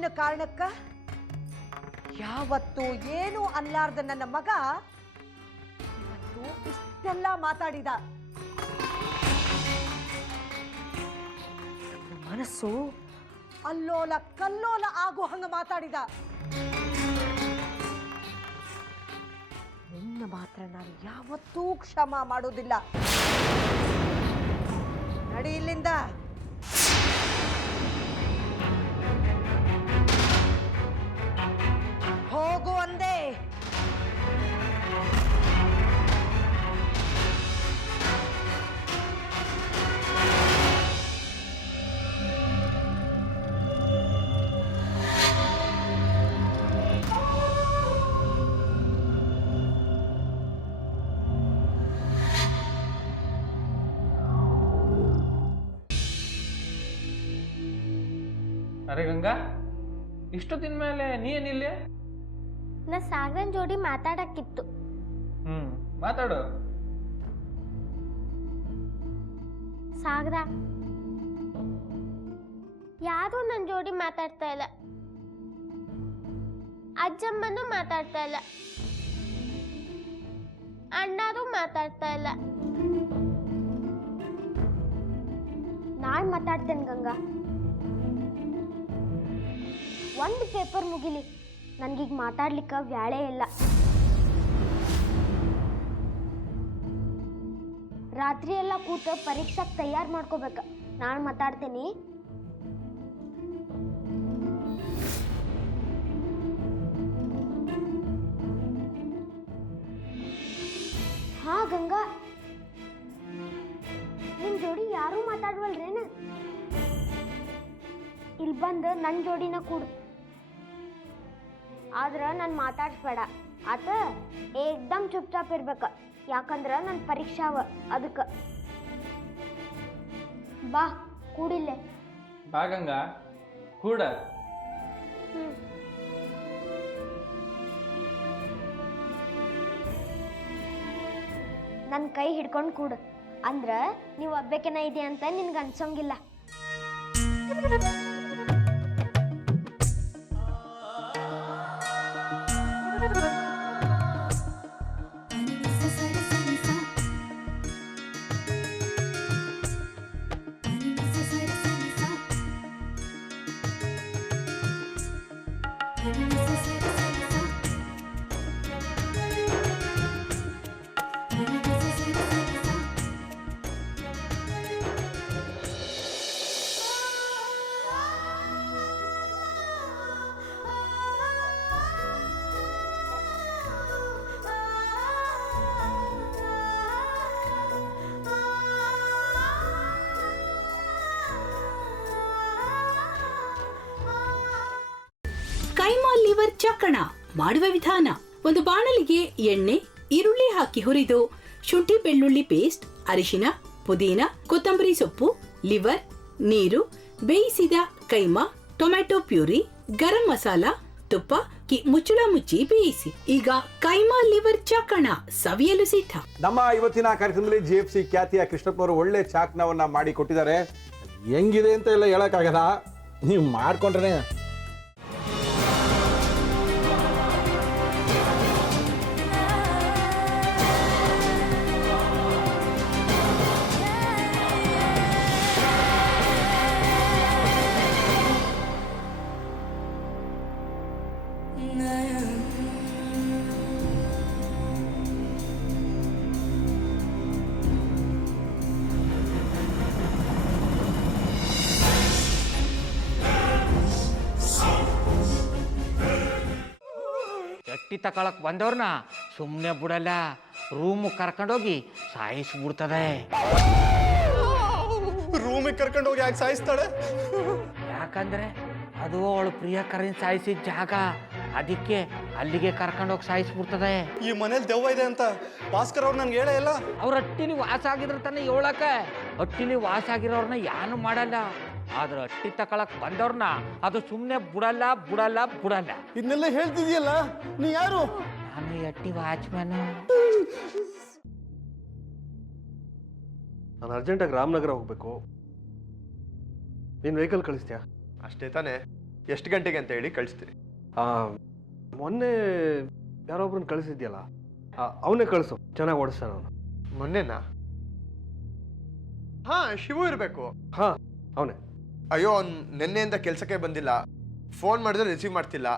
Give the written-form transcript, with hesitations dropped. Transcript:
ನಿನ್ನ ಕಾರಣಕ್ಕ ಯಾವತ್ತು ಏನು ಅನ್ಲಾರ್ದ ನನ್ನ ಮಗ ಇವತ್ತು ಇಷ್ಟೆಲ್ಲ ಮಾತಾಡಿದ. ಮನಸ್ಸು ಅಲ್ಲೋಲ ಕಲ್ಲೋಲ ಆಗೋ ಹಂಗ ಮಾತಾಡಿದ. ನಿನ್ನ ಮಾತ್ರ ನಾನು ಯಾವತ್ತೂ ಕ್ಷಮ ಮಾಡೋದಿಲ್ಲ. ನಡಿ ಇಲ್ಲಿಂದ. ಹೋಗು ಅಂದೆ. ಅರೆ ಗಂಗಾ, ಇಷ್ಟೊತ್ತಿನ ಮೇಲೆ ನೀ ಏನಿಲ್ಲೇ? ನಾ ಸಾಗರನ್ ಜೋಡಿ ಮಾತಾಡಕ್ಕಿತ್ತು. ಮಾತಾಡು. ಸಾಗರ, ಯಾರು ನನ್ನ ಜೋಡಿ ಮಾತಾಡ್ತಾ ಇಲ್ಲ. ಅಜ್ಜಮ್ಮನೂ ಮಾತಾಡ್ತಾ ಇಲ್ಲ, ಅಣ್ಣಾರು ಮಾತಾಡ್ತಾ ಇಲ್ಲ. ನಾನ್ ಮಾತಾಡ್ತೇನೆ ಗಂಗಾ. ಒಂದು ಪೇಪರ್ ಮುಗಿಲಿ, ನನ್ಗೀಗ ಮಾತಾಡ್ಲಿಕ್ಕೆ ವ್ಯಾಳೆ ಇಲ್ಲ. ರಾತ್ರಿ ಎಲ್ಲ ಕೂತು ಪರೀಕ್ಷೆಗೆ ತಯಾರು ಮಾಡ್ಕೋಬೇಕ. ನಾನು ಮಾತಾಡ್ತೇನೆ. ಹಾ ಗಂಗಾ, ನಿನ್ ಜೋಡಿ ಯಾರೂ ಮಾತಾಡ್ವಲ್ರೇನ? ಇಲ್ಲಿ ಬಂದು ನನ್ನ ಜೋಡಿನ ಕೂಡು. ಆದ್ರೆ ನಾನು ಮಾತಾಡ್ಸ್ಬೇಡ ಆತ. ಏಕ್ದಮ್ ಚುಪ್ಚಾಪ್ ಇರ್ಬೇಕ, ಯಾಕಂದ್ರೆ ನನ್ನ ಪರೀಕ್ಷೆ ಅವ. ಅದಕ್ಕೆ ಬಾ ಕೂಡಿಲ್ಲೇ. ಬಾ ಗಂಗಾ, ಕೂಡ. ನನ್ನ ಕೈ ಹಿಡ್ಕೊಂಡು ಕೂಡು, ಅಂದ್ರ ನೀವು ಒಬ್ಬೇಕೆನ ಇದೆ ಅಂತ ನಿನ್ಗೆ ಅನ್ಸೋಂಗಿಲ್ಲ. ಕೈಮಾ ಲಿವರ್ ಚಕ್ಕಣ ಮಾಡುವ ವಿಧಾನ: ಒಂದು ಬಾಣಲಿಗೆ ಎಣ್ಣೆ, ಈರುಳ್ಳಿ ಹಾಕಿ ಹುರಿದು ಶುಂಠಿ ಬೆಳ್ಳುಳ್ಳಿ ಪೇಸ್ಟ್, ಅರಿಶಿನ, ಪುದೀನ, ಕೊತ್ತಂಬರಿ ಸೊಪ್ಪು, ಲಿವರ್, ನೀರು, ಬೇಯಿಸಿದ ಕೈಮಾ, ಟೊಮ್ಯಾಟೊ ಪ್ಯೂರಿ, ಗರಂ ಮಸಾಲ, ತುಪ್ಪ ಮುಚ್ಚಳ ಮುಚ್ಚಿ ಬೇಯಿಸಿ. ಈಗ ಕೈಮಾ ಲಿವರ್ ಚಾಕಣ ಸವಿಯಲು ಸಿದ್ಧ. ನಮ್ಮ ಇವತ್ತಿನ ಕಾರ್ಯಕ್ರಮದಲ್ಲಿ GFC ಖ್ಯಾತಿಯ ಕೃಷ್ಣಪ್ಪನವರು ಒಳ್ಳೆ ಚಾಕ್ನವನ್ನ ಮಾಡಿ ಕೊಟ್ಟಿದ್ದಾರೆ. ಹೆಂಗಿದೆ ಅಂತ ಎಲ್ಲ ಹೇಳಕ್ಕಾಗಲ್ಲ, ನೀವು ಮಾಡ್ಕೊಂಡ್ರೆ. ಎಟ್ಟಿ ತಕೊಳಕ್ ಬಂದವ್ರನ್ನ ಸುಮ್ಮನೆ ಬಿಡಲ್ಲ, ರೂಮ್ ಕರ್ಕೊಂಡೋಗಿ ಸಾಯಿಸ್ಬಿಡ್ತದೆ. ರೂಮಿಗೆ ಕರ್ಕೊಂಡೋಗಿ ಯಾಕೆ ಸಾಯಿಸ್ತಾಳೆ? ಯಾಕಂದ್ರೆ ಅದು ಅವಳು ಪ್ರಿಯಕರನ್ ಸಾಯಿಸಿದ ಜಾಗ, ಅದಕ್ಕೆ ಅಲ್ಲಿಗೆ ಕರ್ಕೊಂಡೋಗಿ ಸಾಯಿಸ್ಬಿಡ್ತದೆ. ಈ ಮನೇಲಿ ದೆವ್ವ ಇದೆ ಅಂತ ಭಾಸ್ಕರ್ ಅವ್ರು ನನ್ಗೆ ಹೇಳೇ ಇಲ್ಲ. ಅವ್ರ ಹಟ್ಟಿಲಿ ವಾಸ ಆಗಿದ್ರ ತಾನೆ ಹೇಳಕ. ಹಟ್ಟಿಲಿ ವಾಸ ಆಗಿರೋರ್ನ ಯಾನು ಮಾಡಲ್ಲ, ಆದ್ರೆ ಹಟ್ಟಿ ತಕೊಳಕ್ ಬಂದವ್ರನ್ನ ಅದು ಸುಮ್ಮನೆ ಬಿಡಲ್ಲ ಬಿಡಲ್ಲ ಬಿಡಲ್ಲ. ಇದನ್ನೆಲ್ಲ ಹೇಳ್ತಿದ್ಯಲ್ಲ, ನೀ ಯಾರು? ನಾನು ಹಟ್ಟಿ ವಾಚ್ಮ್ಯಾನ್. ನಾನು ಅರ್ಜೆಂಟಾಗಿ ರಾಮನಗರ ಹೋಗ್ಬೇಕು. ನೀನು ವೆಹಿಕಲ್ ಕಳಿಸ್ತೀಯಾ? ಅಷ್ಟೇ ತಾನೇ? ಎಷ್ಟು ಗಂಟೆಗೆ ಅಂತ ಹೇಳಿ ಕಳಿಸ್ತೀನಿ. ಮೊನ್ನೆ ಯಾರೊಬ್ರನ್ನ ಕಳಿಸಿದ್ಯಲ್ಲ ಅವನೇ ಕಳಿಸು, ಚೆನ್ನಾಗಿ ಓಡಿಸ್ತಾನ ಅವನು. ಮೊನ್ನೆನಾ? ಹಾಂ, ಶಿವು ಇರಬೇಕು. ಹಾಂ, ಅವನೇ. ಅಯ್ಯೋ, ಅವ್ನು ನಿನ್ನೆಯಿಂದ ಕೆಲಸಕ್ಕೆ ಬಂದಿಲ್ಲ. ಫೋನ್ ಮಾಡಿದ್ರೆ ರಿಸೀವ್ ಮಾಡ್ತಿಲ್ಲ.